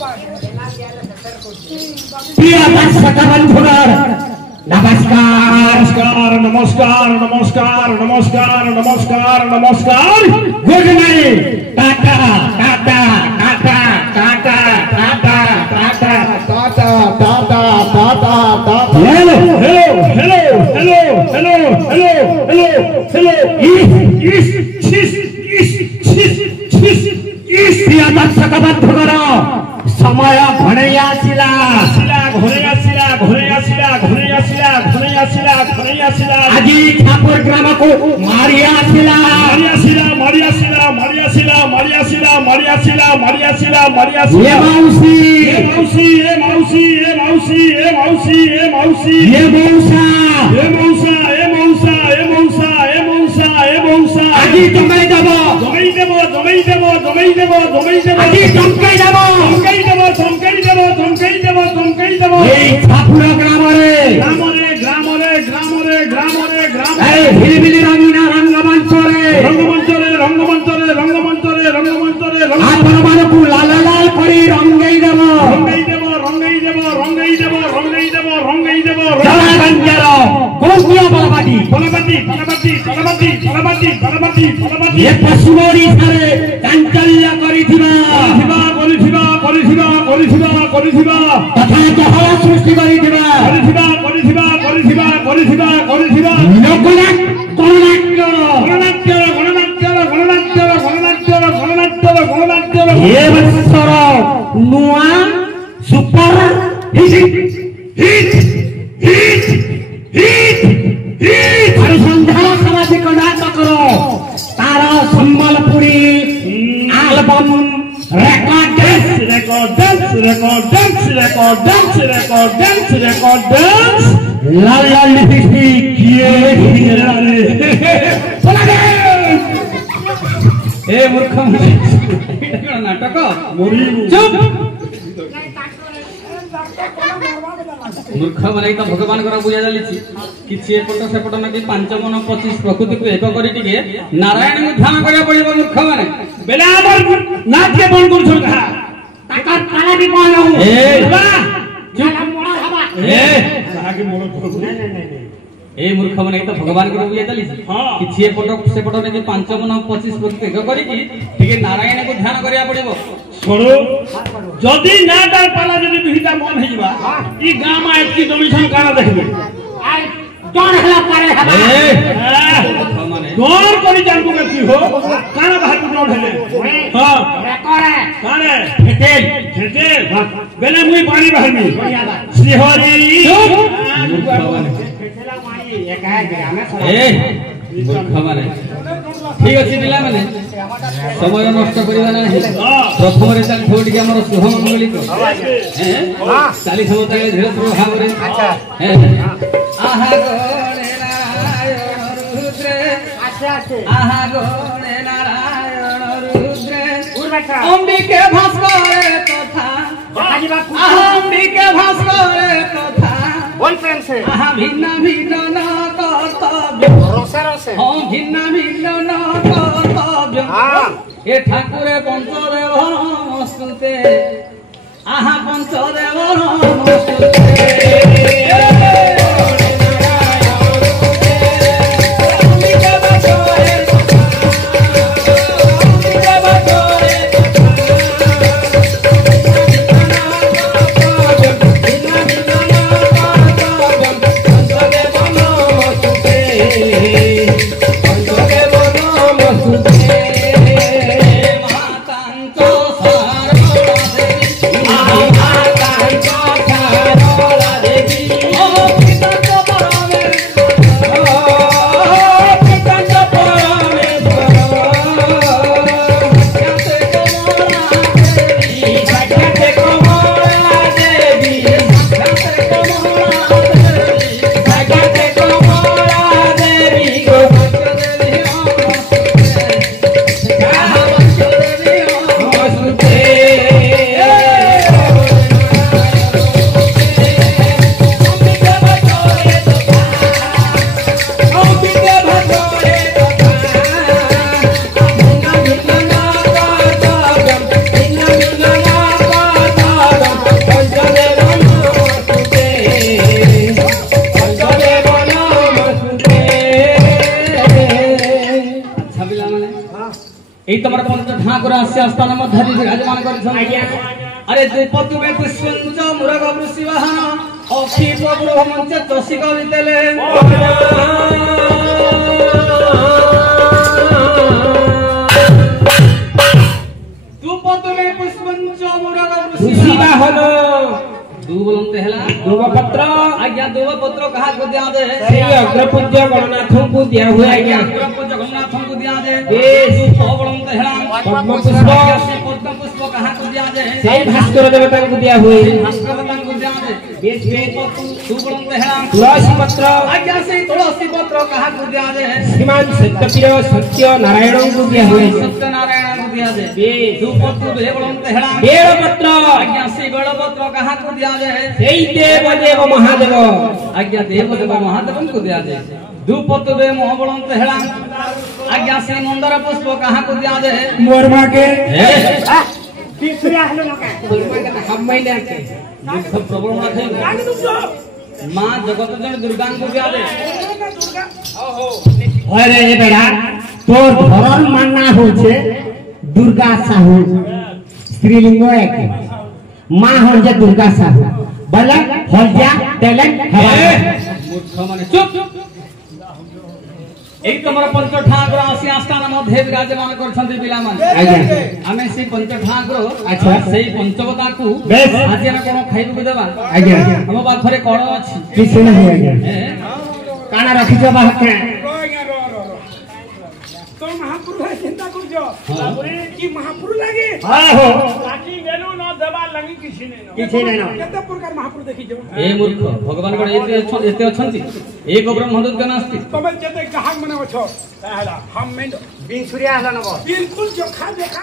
प्रिय दर्शक बंधुगण नमस्कार नमस्कार नमस्कार नमस्कार नमस्कार नमस्कार good morning Tata Tata Tata Tata Tata Tata Tata Tata Tata tata hello hello hello hello hello hello hello hello इस प्रिय दर्शक बंधुगण समय घोड़े आसिला घोड़े आसिला घोड़े आसिला घोड़े आसिला घोड़े आसिला घोड़े आसिला আজি ठाकुर ग्राम को मारी आसिला मारी आसिला मारी आसिला मारी आसिला मारी आसिला मारी आसिला मारी आसिला मारी आसिला ये मौसी ये मौसी ये मौसी ये मौसी ये मौसी ये मौसी ये मौसा ये मौसा ये मौसा ये मौसा ये मौसा ये मौसा আজি জমাই দেব জমাই দেব জমাই দেব জমাই দেব জমাই দেব আজি জমকাই দেব জমকাই দেব জমকাই দেব জমকাই দেব জমকাই দেব এই ঠাকুর গ্রামরে গ্রামরে গ্রামরে গ্রামরে গ্রামরে গ্রামরে এই হিলবিলি রঙিনা রঙ্গমঞ্চরে রঙ্গমঞ্চরে রঙ্গমঞ্চরে রঙ্গমঞ্চরে রঙ্গমঞ্চরে আপনারকু লাল লাল করে রঙ্গাই দেব রঙ্গাই দেব রঙ্গাই দেব রঙ্গাই দেব রঙ্গাই দেব রঙ্গাই দেব জলাগঞ্জর গোপিয়া বলবাটি বলবাটি বলবাটি বলবাটি বলবাটি বলবাটি বলবাটি এ পশুমরি সারে চাঞ্চল্য করিথিবা করিথিবা করিথিবা করিথিবা করিথিবা তথা জহল সৃষ্টি করিথিবা করিথিবা করিথিবা করিথিবা করিথিবা করিথিবা লোকনাথ গণনাট্য গণনাট্য গণনাট্য গণনাট্য গণনাট্য গণনাট্য গণনাট্য এ বৎসর নুয়া super hit hit hit hit hit আর সন্ধ্যা সামাজিক নাটকর তার Sambalpuri আলবম record dance record dance record dance record dance record dance record dance la la lipstick kiye hirare bola de e murkha mane eta kona natak mori chup मूर्ख माने तो भगवान कर बुझा जालिछि किछि एपट सेपट ना कि 5 मन 25 प्रकृति को एक करी टिके नारायण को ध्यान करिया पड़िबो मूर्ख माने बेला हमर नाथ के बन कर छोड़ कहा ताका काला भी कोन रहू ए बा चला मोड़ा हवा ए कहा के मोड़ नहीं नहीं ए मूर्ख माने तो भगवान कर बुझा जालिछि हां किछि एपट सेपट ना कि 5 मन 25 प्रकृति एक करी कि टिके नारायण को ध्यान करिया पड़िबो छोड़ो जदी नाटा पाला जदी दुहिता मन हेबा ई गाम में एतकी डोमिशन काना देखबे आइ डर हला पारे हबा डर करी जानबो के की हो काना बाहर को ढले हां रे करे काने फेटेल फेटेल बेले मुई पानी बाहर में बढ़िया बात श्री हरि फेटेला माई एक है ग्राम में ए मूर्ख माने ठीक अछि पिला माने समय नष्ट करिबा नाही प्रथम रे ताल थोड़ी के हमर शुभ मंगलिक हां चाली सब ताले धीरे धीरे भाव रे अच्छा आहा गणे नारायण रुद्र अच्छा आहा गणे नारायण रुद्र उर्वटा अंबिके भास्कर तथा आहा अंबिके भास्कर तथा बोल प्रेम से आहा भिन्न भिन्न न कर्तव्य रोसे रोसे हां भिन्न भिन्न न कर्तव्य हां ए ठाकुरे पंचदेव नमस्ते आहा पंचदेव नमस्ते आस्य स्थान मध्य विराजमान कर अरे द्रुपद में पुष्पंच मुरग वृषिवाहन अक्षिप गृहमंच चषिक वितेले द्रुपद में पुष्पंच मुरग वृषिवाहन दूबलंते हला दूबपत्र आज्ञा दूबपत्र कहा को दिया दे श्री अग्रपूज्य गणनाथों को दिया हुआ आज्ञा अग्रपूज्य गणनाथों को दिया दे ये दूबलंते हला पद्म पुष्प से पद्म पुष्प कहा को दिया दे श्री भास्कर देवता को दिया हुआ भास्कर देवता को दिया दे बीच में दूबलंते हला तुलसी पत्र आज्ञा से तुलसी पत्र कहा को दिया दे श्रीमान सत्यप्रिय सत्य नारायण को दिया हुआ सत्य नारायण को दिया दे ये दूबपत्र देवलंते हला बेल पत्र आज्ञा से बेल पत्र कहा को दिया देव महादेव आज्ञा देव महादेव को दिया दे दूपत दे मोहबलंत हेला आज्ञा श्री मंदार पुष्प कहाँ को दिया दे मोरमा के प्रबल माँ जगत जन दुर्गा को दिया दे अरे बेटा तोर घर मानना हो दुर्गा साहू स्त्रीलिंग एक माँ हो जा दुर्गा साहू बलक हो जा टैलेंट मूर्ख माने चुप एक तमरा पंच ठाकुर आसी आस्थान मध्य विराजमान करछन्ति पिला माने आज्ञा आमे से पंच ठाकुर अच्छा सेई पंचवता को आज ना कोन खाइबो को देबा आज्ञा हम पाखरे कोन अछि किछ नहीं आज्ञा काना रखिछ बाहके तो महापुरुष है चिंता करजो बाबरे की महापुरुष लागे हां हो लागी गेलु न देबा लगी किछि नै न केते प्रकार महापुरुष देखि जो ए मूर्ख भगवान कोन एते अछंती एक ब्रह्मदत्त नास्ति तबे जते ग्राहक मने अछो ताहला हम में बिन सूर्या हला नब बिल्कुल जो खा देखा